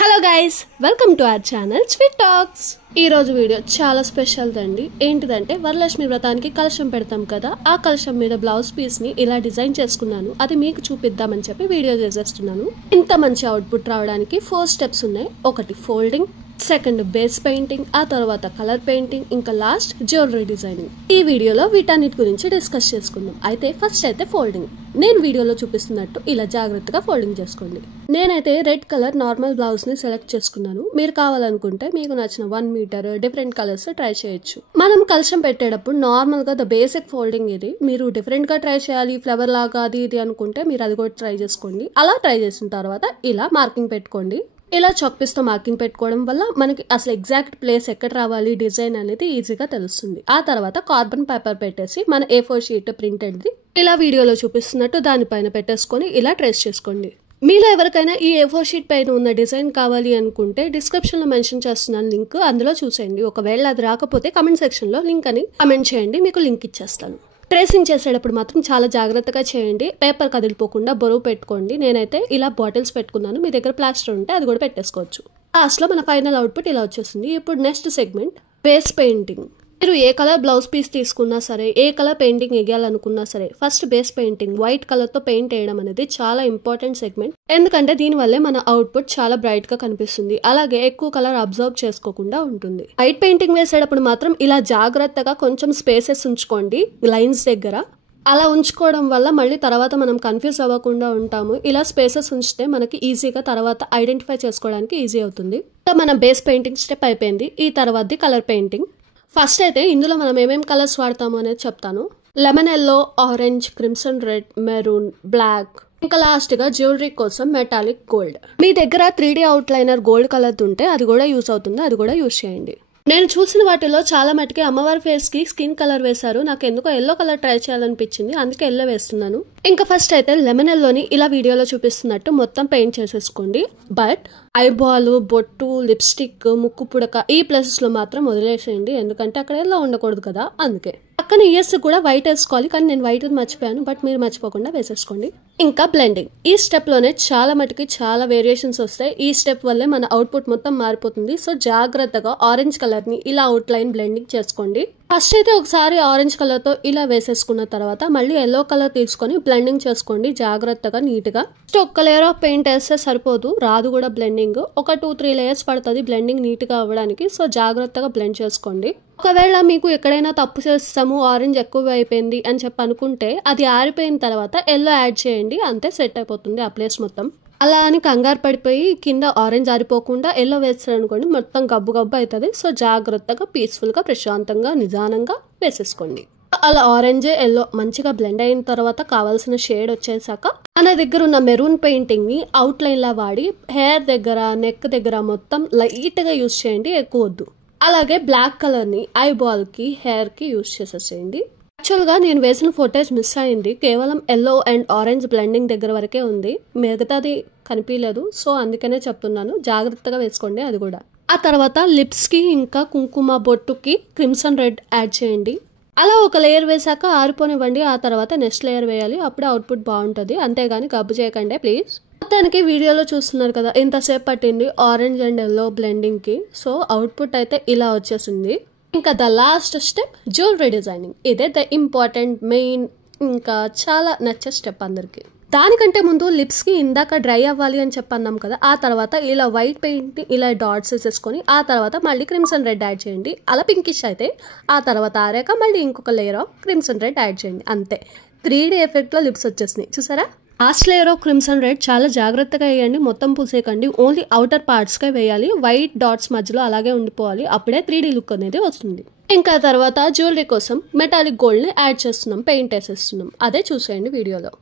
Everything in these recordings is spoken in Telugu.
Hello guys, welcome to our channel sweet talks. ఈ రోజు వీడియో చాలా స్పెషల్ అండి. ఏంటిదంటే వరలక్ష్మి వ్రతానికి కలశం పెడతాం కదా, ఆ కలశం మీద బ్లౌజ్ పీస్ ని ఇలా డిజైన్ చేసుకున్నాను. అది మీకు చూపిద్దామని చెప్పి వీడియో చేసేస్తున్నాను. ఇంత మంచి అవుట్పుట్ రావడానికి 4 స్టెప్స్ ఉన్నాయి. ఒకటి ఫోల్డింగ్, సెకండ్ బేస్ పెయింటింగ్, ఆ తర్వాత కలర్ పెయింటింగ్, ఇంకా లాస్ట్ జ్యువెలరీ డిజైనింగ్. ఈ వీడియోలో వీటన్నిటి గురించి డిస్కస్ చేసుకుందాం. అయితే ఫస్ట్ అయితే ఫోల్డింగ్. నేను వీడియోలో చూపిస్తున్నట్టు ఇలా జాగ్రత్తగా ఫోల్డింగ్ చేసుకోండి. నేనైతే రెడ్ కలర్ నార్మల్ బ్లౌజ్ ని సెలెక్ట్ చేసుకున్నాను. మీరు కావాలనుకుంటే మీకు నచ్చిన 1 మీటర్ డిఫరెంట్ కలర్స్ ట్రై చేయొచ్చు. మనం కలశం పెట్టేటప్పుడు నార్మల్ గా ద బేసిక్ ఫోల్డింగ్ ఇది. మీరు డిఫరెంట్ గా ట్రై చేయాలి, ఫ్లవర్ లాగా అది ఇది అనుకుంటే మీరు అది కూడా ట్రై చేసుకోండి. అలా ట్రై చేసిన తర్వాత ఇలా మార్కింగ్ పెట్టుకోండి. ఇలా చాక్ పీస్ తో మార్కింగ్ పెట్టుకోవడం వల్ల మనకి అసలు ఎగ్జాక్ట్ ప్లేస్ ఎక్కడ రావాలి డిజైన్ అనేది ఈజీగా తెలుస్తుంది. ఆ తర్వాత కార్బన్ పేపర్ పెట్టేసి మన A4 షీట్ ప్రింటెడ్ది ఇలా వీడియోలో చూపిస్తున్నట్టు దానిపైన పెట్టేసుకొని ఇలా ట్రేస్ చేసుకోండి. మీలో ఎవరికైనా ఈ A4 షీట్ పైన ఉన్న డిజైన్ కావాలి అనుకుంటే డిస్క్రిప్షన్ లో మెన్షన్ చేస్తున్నాను లింక్, అందులో చూసేయండి. ఒకవేళ అది రాకపోతే కమెంట్ సెక్షన్ లో లింక్ అని కమెంట్ చేయండి, మీకు లింక్ ఇచ్చేస్తాను. ట్రేసింగ్ చేసేటప్పుడు మాత్రం చాలా జాగ్రత్తగా చేయండి. పేపర్ కదిలిపోకుండా బరువు పెట్టుకోండి. నేనైతే ఇలా బాటిల్స్ పెట్టుకున్నాను. మీ దగ్గర ప్లాస్టర్ ఉంటే అది కూడా పెట్టేసుకోవచ్చు. లాస్ట్ లో మన ఫైనల్ అవుట్పుట్ ఇలా వచ్చేసింది. ఇప్పుడు నెక్స్ట్ సెగ్మెంట్ బేస్ పెయింటింగ్. మీరు ఏ కలర్ బ్లౌజ్ పీస్ తీసుకున్నా సరే, ఏ కలర్ పెయింటింగ్ వేయాలనుకున్నా సరే, first base painting white colour తో పెయింట్ వేయడం అనేది చాలా ఇంపార్టెంట్ సెగ్మెంట్. ఎందుకంటే దీనివల్లే మన అవుట్పుట్ చాలా బ్రైట్ గా కనిపిస్తుంది. అలాగే ఎక్కువ కలర్ అబ్జర్వ్ చేసుకోకుండా ఉంటుంది. వైట్ పెయింటింగ్ వేసేటప్పుడు మాత్రం ఇలా జాగ్రత్తగా కొంచెం స్పేసెస్ ఉంచుకోండి లైన్స్ దగ్గర. అలా ఉంచుకోవడం వల్ల మళ్ళీ తర్వాత మనం కన్ఫ్యూజ్ అవ్వకుండా ఉంటాము. ఇలా స్పేసెస్ ఉంచితే మనకి ఈజీగా తర్వాత ఐడెంటిఫై చేసుకోవడానికి ఈజీ అవుతుంది. మన బేస్ పెయింటింగ్ స్టెప్ అయిపోయింది. ఈ తర్వాతది కలర్ పెయింటింగ్. ఫస్ట్ అయితే ఇందులో మనం ఏమేమి కలర్స్ వాడతాము అనేది చెప్తాను. Lemon yellow, orange, crimson red, maroon, black, ఇంకా లాస్ట్ గా జ్యువెలరీ కోసం మెటాలిక్ గోల్డ్. మీ దగ్గర 3D అవుట్లైనర్ గోల్డ్ కలర్ ఉంటే అది కూడా యూస్ అవుతుంది, అది కూడా యూస్ చేయండి. నేను చూసిన వాటిలో చాలా మటుకి అమ్మవారి ఫేస్ కి స్కిన్ కలర్ వేశారు. నాకు ఎందుకో ఎల్లో కలర్ ట్రై చేయాలనిపించింది, అందుకే ఎల్లో వేస్తున్నాను. ఇంకా ఫస్ట్ అయితే లెమన్ ఎల్లోని ఇలా వీడియోలో చూపిస్తున్నట్టు మొత్తం పెయింట్ చేసేసుకోండి. బట్ ఐబాల్, బొట్టు, లిప్స్టిక్, ముక్కు పుడక ఈ ప్లేసెస్ లో మాత్రం వదిలేసేయండి. ఎందుకంటే అక్కడ ఎల్లో ఉండకూడదు కదా, అందుకే. పక్కన ఇయర్స్ కూడా వైట్ వేసుకోవాలి, కానీ నేను వైట్ మర్చిపోయాను. బట్ మీరు మర్చిపోకుండా వేసేసుకోండి. ఇంకా బ్లెండింగ్. ఈ స్టెప్ లోనే చాలా మటుకి చాలా వేరియేషన్స్ వస్తాయి. ఈ స్టెప్ వల్లే మన అవుట్పుట్ మొత్తం మారిపోతుంది. సో జాగ్రత్తగా ఆరెంజ్ కలర్ ని ఇలా అవుట్ లైన్ బ్లెండింగ్ చేసుకోండి. ఫస్ట్ అయితే ఒకసారి ఆరెంజ్ కలర్ తో ఇలా వేసేసుకున్న తర్వాత మళ్ళీ ఎల్లో కలర్ తీసుకొని బ్లెండింగ్ చేసుకోండి జాగ్రత్తగా నీట్ గా. ఒక్క లేయర్ ఆఫ్ పెయింట్ వేస్తే సరిపోదు, రాదు కూడా బ్లెండింగ్. ఒక 2-3 లేయర్స్ పడుతుంది బ్లెండింగ్ నీట్ గా అవ్వడానికి. సో జాగ్రత్తగా బ్లెండ్ చేసుకోండి. ఒకవేళ మీకు ఎక్కడైనా తప్పు చేస్తాము, ఆరెంజ్ ఎక్కువ అయిపోయింది అని చెప్పి అనుకుంటే అది ఆరిపోయిన తర్వాత ఎల్లో యాడ్ చేయండి, అంతే సెట్ అయిపోతుంది ఆ ప్లేస్ మొత్తం. అలా అని కంగారు పడిపోయి కింద ఆరెంజ్ ఆరిపోకుండా ఎల్లో వేస్తారనుకోండి, మొత్తం గబ్బు గబ్బు అవుతుంది. సో జాగ్రత్తగా పీస్ఫుల్ గా ప్రశాంతంగా నిదానంగా వేసేసుకోండి. అలా ఆరెంజ్ ఎల్లో మంచిగా బ్లెండ్ అయిన తర్వాత కావాల్సిన షేడ్ వచ్చేసాక మన దగ్గర ఉన్న మెరూన్ పెయింటింగ్ ని అవుట్ లైన్ లా వాడి హెయిర్ దగ్గర, నెక్ దగ్గర మొత్తం లైట్ గా యూస్ చేయండి, ఎక్కువ వద్దు. అలాగే బ్లాక్ కలర్ ని ఐబాల్ కి, హెయిర్ కి యూస్ చేసేసేయండి. యాక్చువల్ గా నేను వేసిన ఫోటేజ్ మిస్ అయింది. కేవలం ఎల్లో అండ్ ఆరెంజ్ బ్లెండింగ్ దగ్గర వరకే ఉంది, మిగతాది కనిపించలేదు. సో అందుకనే చెప్తున్నాను, జాగ్రత్తగా వేసుకోండి అది కూడా. ఆ తర్వాత లిప్స్ కి ఇంకా కుంకుమ బొట్టుకి క్రిమ్సన్ రెడ్ యాడ్ చేయండి. అలా ఒక లేయర్ వేసాక ఆరిపోనివ్వండి. ఆ తర్వాత నెక్స్ట్ లేయర్ వేయాలి, అప్పుడే అవుట్పుట్ బాగుంటుంది. అంతేగాని గబ్బు చేయకండి ప్లీజ్. మొత్తానికి వీడియోలో చూస్తున్నారు కదా ఎంతసేపు పట్టింది ఆరెంజ్ అండ్ ఎల్లో బ్లెండింగ్ కి. సో అవుట్పుట్ అయితే ఇలా వచ్చేసింది. ఇంకా the last step jewellery designing. ఇదే ద ఇంపార్టెంట్ మెయిన్, ఇంకా చాలా నచ్చే స్టెప్ అందరికి. దానికంటే ముందు లిప్స్ కి ఇందాక డ్రై అవ్వాలి అని చెప్పన్నాం కదా, ఆ తర్వాత ఇలా వైట్ పెయింట్ ఇలా డాట్స్ వేసేసుకొని ఆ తర్వాత మళ్ళీ క్రిమ్సన్ రెడ్ యాడ్ చేయండి. అలా పింకిష్ అయితే ఆ తర్వాత ఆరాక మళ్ళీ ఇంకొక layer of crimson red add చేయండి, అంతే. 3D ఎఫెక్ట్ లో లిప్స్ వచ్చేసినాయి చూసారా. Last layer of crimson red చాలా జాగ్రత్తగా వేయండి, మొత్తం పూసేయకండి. ఓన్లీ అవుటర్ పార్ట్స్ గా వేయాలి. వైట్ డాట్స్ మధ్యలో అలాగే ఉండిపోవాలి, అప్పుడే 3D లుక్ అనేది వస్తుంది. ఇంకా తర్వాత జ్యువెలరీ కోసం మెటాలిక్ గోల్డ్ ని యాడ్ చేస్తున్నాం, పెయింట్ వేసేస్తున్నాం, అదే చూసేయండి వీడియోలో.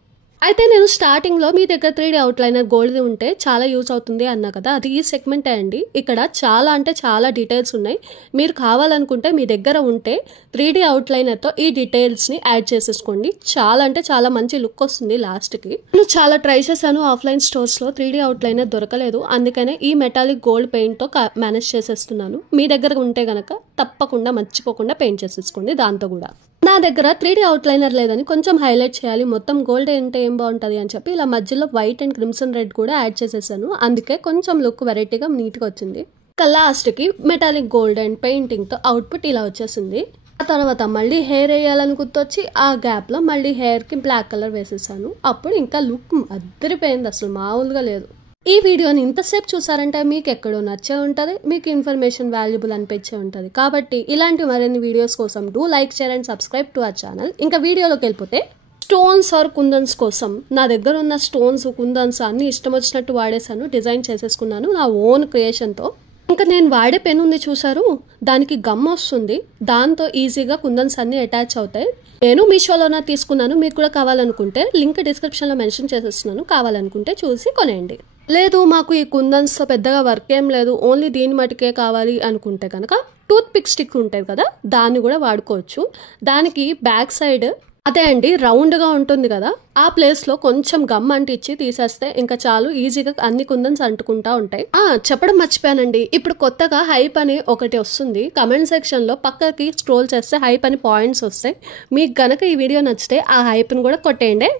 అయితే నేను స్టార్టింగ్ లో మీ దగ్గర 3D అవుట్లైనర్ గోల్డ్ ఉంటే చాలా యూస్ అవుతుంది అన్నా కదా, అది ఈ సెగ్మెంటే అండి. ఇక్కడ చాలా అంటే చాలా డీటెయిల్స్ ఉన్నాయి. మీరు కావాలనుకుంటే మీ దగ్గర ఉంటే 3D అవుట్లైనర్ తో ఈ డీటెయిల్స్ ని యాడ్ చేసేసుకోండి. చాలా అంటే చాలా మంచి లుక్ వస్తుంది లాస్ట్ కి. నేను చాలా ట్రై చేశాను ఆఫ్లైన్ స్టోర్స్ లో, 3D అవుట్లైనర్ దొరకలేదు. అందుకనే ఈ మెటాలిక్ గోల్డ్ పెయింట్ తో మేనేజ్ చేసేస్తున్నాను. మీ దగ్గర ఉంటే గనక తప్పకుండా మర్చిపోకుండా పెయింట్ చేసేసుకోండి. దాంతో కూడా నా దగ్గర 3D అవుట్లైనర్ లేదని కొంచెం హైలైట్ చేయాలి, మొత్తం గోల్డ్ అంటే ఏం బాగుంటుంది అని చెప్పి ఇలా మధ్యలో వైట్ అండ్ క్రిమ్సన్ రెడ్ కూడా యాడ్ చేసేసాను. అందుకే కొంచెం లుక్ వెరైటీగా నీట్గా వచ్చింది. ఇంకా లాస్ట్కి మెటాలిక్ గోల్డ్ అండ్ పెయింటింగ్తో అవుట్పుట్ ఇలా వచ్చేసింది. ఆ తర్వాత మళ్ళీ హెయిర్ వేయాలని గుర్తొచ్చి ఆ గ్యాప్లో మళ్ళీ హెయిర్కి బ్లాక్ కలర్ వేసేసాను. అప్పుడు ఇంకా లుక్ అద్దరిపోయింది, అసలు మామూలుగా లేదు. ఈ వీడియోని ఇంతసేపు చూసారంటే మీకు ఎక్కడో నచ్చే ఉంటుంది, మీకు ఇన్ఫర్మేషన్ వాల్యుబుల్ అనిపించే ఉంటుంది. కాబట్టి ఇలాంటి మరిన్ని వీడియోస్ కోసం do like, share and subscribe to our channel. ఇంకా వీడియోలోకి వెళ్ళిపోతే స్టోన్స్ ఆర్ కుందన్స్ కోసం నా దగ్గర ఉన్న స్టోన్స్, కుందన్స్ అన్ని ఇష్టం వచ్చినట్టు వాడేసాను, డిజైన్ చేసేసుకున్నాను నా ఓన్ క్రియేషన్తో. ఇంకా నేను వాడే పెన్ ఉంది చూసారు, దానికి గమ్ వస్తుంది, దాంతో ఈజీగా కుందన్స్ అన్ని అటాచ్ అవుతాయి. నేను మీషోలోనే తీసుకున్నాను, మీకు కూడా కావాలనుకుంటే లింక్ డిస్క్రిప్షన్లో మెన్షన్ చేసేస్తున్నాను, కావాలనుకుంటే చూసి కొనేయండి. లేదు మాకు ఈ కుందన్స్తో పెద్దగా వర్క్ ఏం లేదు, ఓన్లీ దీని మటుకే కావాలి అనుకుంటే కనుక టూత్ పిక్ స్టిక్ ఉంటుంది కదా, దాన్ని కూడా వాడుకోవచ్చు. దానికి బ్యాక్ సైడ్ అదే అండి రౌండ్గా ఉంటుంది కదా, ఆ ప్లేస్లో కొంచెం గమ్ అంటించి తీసేస్తే ఇంకా చాలు, ఈజీగా అన్ని కుందన్స్ అంటుకుంటా ఉంటాయి. చెప్పడం మర్చిపోయానండి, ఇప్పుడు కొత్తగా హైప్ అని ఒకటి వస్తుంది. కమెంట్ సెక్షన్లో పక్కకి స్క్రోల్ చేస్తే హైప్ అని పాయింట్స్ వస్తాయి. మీకు గనక ఈ వీడియో నచ్చితే ఆ హైప్ని కూడా కొట్టేయండి.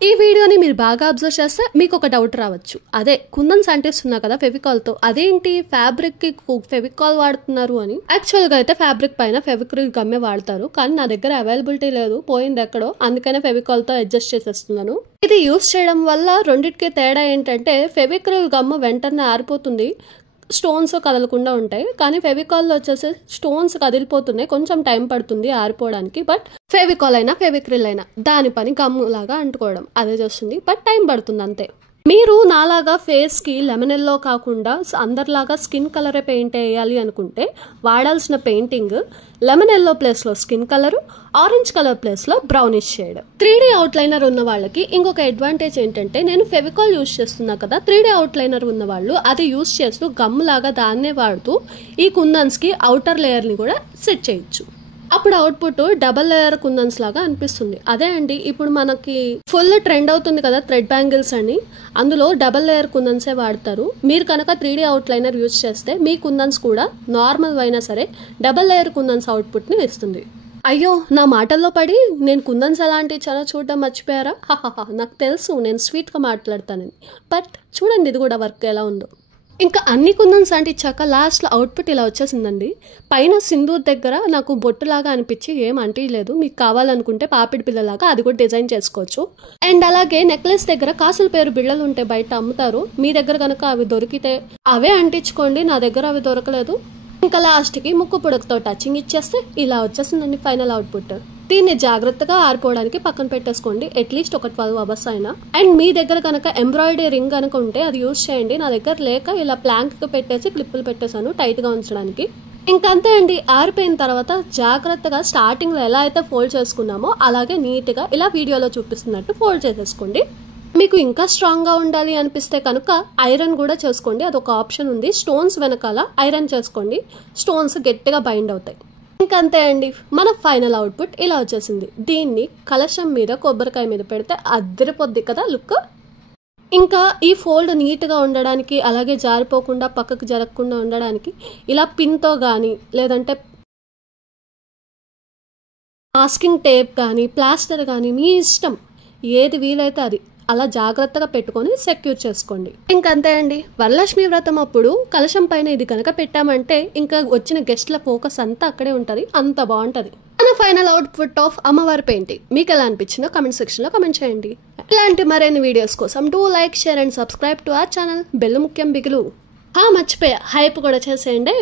ఈ వీడియోని మీరు బాగా అబ్జర్వ్ చేస్తే మీకు ఒక డౌట్ రావచ్చు, అదే కుందన్స్ అంటిస్తున్నా కదా ఫెవికాల్తో, అదేంటి ఫ్యాబ్రిక్కి ఫెవికాల్ వాడుతున్నారు అని. యాక్చువల్గా అయితే ఫ్యాబ్రిక్ పైన ఫెవిక్రిల్ గమ్మే వాడతారు, కానీ నా దగ్గర అవైలబిలిటీ లేదు, పోయింది ఎక్కడో, అందుకనే ఫెవికాల్తో అడ్జస్ట్ చేసేస్తున్నాను. ఇది యూస్ చేయడం వల్ల రెండింటికి తేడా ఏంటంటే ఫెవిక్రిల్ గమ్ వెంటనే ఆరిపోతుంది, స్టోన్స్ కదలకుండా ఉంటాయి. కానీ ఫెవికాల్లో వచ్చేసి స్టోన్స్ కదిలిపోతున్నాయి, కొంచెం టైం పడుతుంది ఆరిపోవడానికి. బట్ ఫెవికాల్ అయినా ఫెవిక్రిల్ అయినా దాని పని గమ్ము లాగా అంటుకోవడం అదే చేస్తుంది, బట్ టైం పడుతుంది అంతే. మీరు నాలాగా ఫేస్కి లెమన్ ఎల్లో కాకుండా అందరిలాగా స్కిన్ కలరే పెయింట్ వేయాలి అనుకుంటే వాడాల్సిన పెయింటింగ్ లెమన్ ఎల్లో ప్లేస్లో స్కిన్ కలరు, ఆరెంజ్ కలర్ ప్లేస్లో బ్రౌనిష్ షేడ్. 3D అవుట్లైనర్ ఉన్న వాళ్ళకి ఇంకొక అడ్వాంటేజ్ ఏంటంటే, నేను ఫెవికాల్ యూజ్ చేస్తున్నా కదా, 3D అవుట్లైనర్ ఉన్న వాళ్ళు అది యూజ్ చేస్తూ గమ్ లాగా దాన్నే వాడుతూ ఈ కుందన్స్కి అవుటర్ లేయర్ని కూడా సెట్ చేయొచ్చు. అప్పుడు అవుట్పుట్ డబల్ లేయర్ కుందన్స్ లాగా అనిపిస్తుంది. అదే అండి ఇప్పుడు మనకి ఫుల్ ట్రెండ్ అవుతుంది కదా థ్రెడ్ బ్యాంగిల్స్ అని, అందులో డబల్ లేయర్ కుందన్సే వాడతారు. మీరు కనుక 3D అవుట్లైనర్ యూజ్ చేస్తే మీ కుందన్స్ కూడా నార్మల్ అయినా సరే డబల్ లేయర్ కుందన్స్ అవుట్పుట్ని ఇస్తుంది. అయ్యో నా మాటల్లో పడి నేను కుందన్స్ ఎలాంటి చాలా చూడడం మర్చిపోయారా? నాకు తెలుసు నేను స్వీట్గా మాట్లాడతానని, బట్ చూడండి ఇది కూడా వర్క్ ఎలా ఉందో. ఇంకా అన్ని కుందన్స్ అంటించాక లాస్ట్లో అవుట్పుట్ ఇలా వచ్చేసిందండి. పైన సింధూర్ దగ్గర నాకు బొట్టులాగా అనిపించి ఏం అంటిలేదు, మీకు కావాలనుకుంటే పాపిడి పిల్లలాగా అది కూడా డిజైన్ చేసుకోవచ్చు. అండ్ అలాగే నెక్లెస్ దగ్గర కాసుల పేరు బిళ్ళలు ఉంటే బయట అమ్ముతారు, మీ దగ్గర కనుక అవి దొరికితే అవే అంటించుకోండి, నా దగ్గర అవి దొరకలేదు. ఇంకా లాస్ట్కి ముక్కు పుడకతో టచింగ్ ఇచ్చేస్తే ఇలా వచ్చేసిందండి ఫైనల్ అవుట్పుట్. దీన్ని జాగ్రత్తగా ఆరిపోవడానికి పక్కన పెట్టేసుకోండి, అట్లీస్ట్ ఒక 12 అవర్స్ అయినా. అండ్ మీ దగ్గర కనుక ఎంబ్రాయిడరీ రింగ్ కనుక ఉంటే అది యూజ్ చేయండి, నా దగ్గర లేక ఇలా ప్లాంక్కి పెట్టేసి క్లిప్పులు పెట్టేశాను టైట్గా ఉంచడానికి. ఇంకంతే అండి, ఆరిపోయిన తర్వాత జాగ్రత్తగా స్టార్టింగ్లో ఎలా అయితే ఫోల్డ్ చేసుకున్నామో అలాగే నీట్గా ఇలా వీడియోలో చూపిస్తున్నట్టు ఫోల్డ్ చేసేసుకోండి. మీకు ఇంకా స్ట్రాంగ్గా ఉండాలి అనిపిస్తే కనుక ఐరన్ కూడా చేసుకోండి, అదొక ఆప్షన్ ఉంది. స్టోన్స్ వెనకాల ఐరన్ చేసుకోండి, స్టోన్స్ గట్టిగా బైండ్ అవుతాయి. ఇంకంతే అండి, మన ఫైనల్ అవుట్పుట్ ఇలా వచ్చేసింది. దీన్ని కలశం మీద కొబ్బరికాయ మీద పెడితే అద్దరిపోద్ది కదా లుక్. ఇంకా ఈ ఫోల్డ్ నీట్గా ఉండడానికి అలాగే జారిపోకుండా పక్కకు జరగకుండా ఉండడానికి ఇలా పిన్తో కానీ లేదంటే మాస్కింగ్ టేప్ కానీ ప్లాస్టర్ కానీ మీ ఇష్టం ఏది వీలైతే అది అలా జాగ్రత్తగా పెట్టుకొని సెక్యూర్ చేసుకోండి. ఇంకంతే అండి, వరలక్ష్మి వ్రతం అప్పుడు కలశం పైన ఇది కనుక పెట్టామంటే ఇంకా వచ్చిన గెస్ట్ల ఫోకస్ అంతా అక్కడే ఉంటుంది, అంత బాగుంటుంది. మన ఫైనల్ అవుట్పుట్ ఆఫ్ అమ్మవారి పెయింటింగ్ మీకు ఎలా అనిపించిందో కమెంట్ సెక్షన్లో కమెంట్ చేయండి. ఇలాంటి మరిన్ని వీడియోస్ కోసం do like, share and subscribe to our channel. Bell ముఖ్యం బిగులు. మర్చిపోయా, హైప్ కూడా చేసేయండి.